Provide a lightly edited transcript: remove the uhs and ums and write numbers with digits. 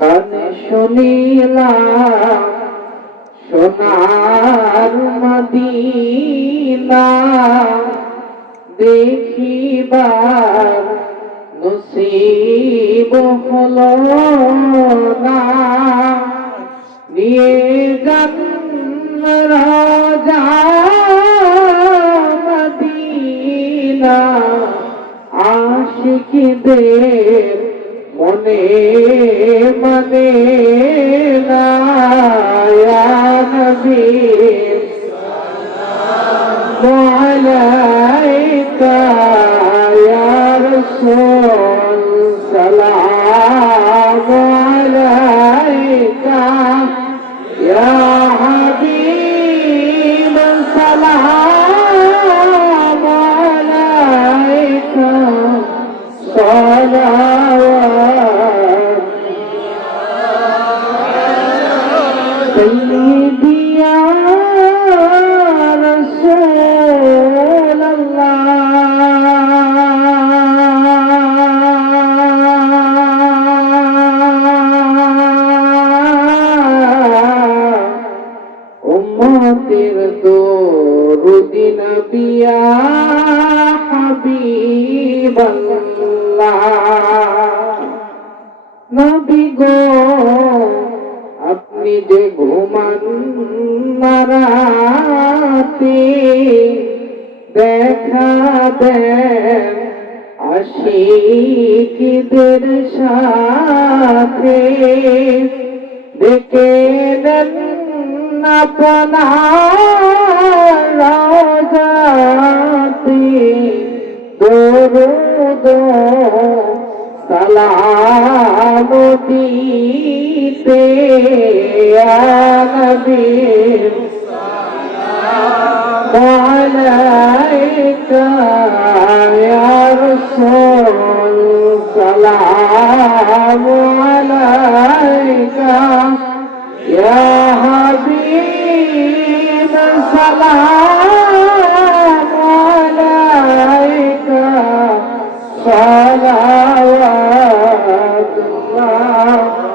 কানে শুনিলাম সোনার মদিনা দেখিবার নসিব হলো না। নিয়ে যান রাজা মদিনা আশিকদের মনে মনে না। ইয়া নবী আলাইকা ইয়া রাসূল সালাম আলাইকা ইয়া হাবিব সালাম আলাইকা সালাওয়াত সাইয়্যিদি ইয়া উম্মতের দরুদি নবী ইয়া হাবিবাল্লাহ। নবী গো আপনি যে ঘুমান না রাতে দেখা দেন আশিকদের সাথে ডেকে নেন আপনার রওজাতে দরুদ সালাম দিতে ইয়া নবী সালাম আলাইকা ইয়া রাসূল সালাম আলাইকা ইয়া হাবিব সালাম আলাইকা সালাওয়াতুল্লাহ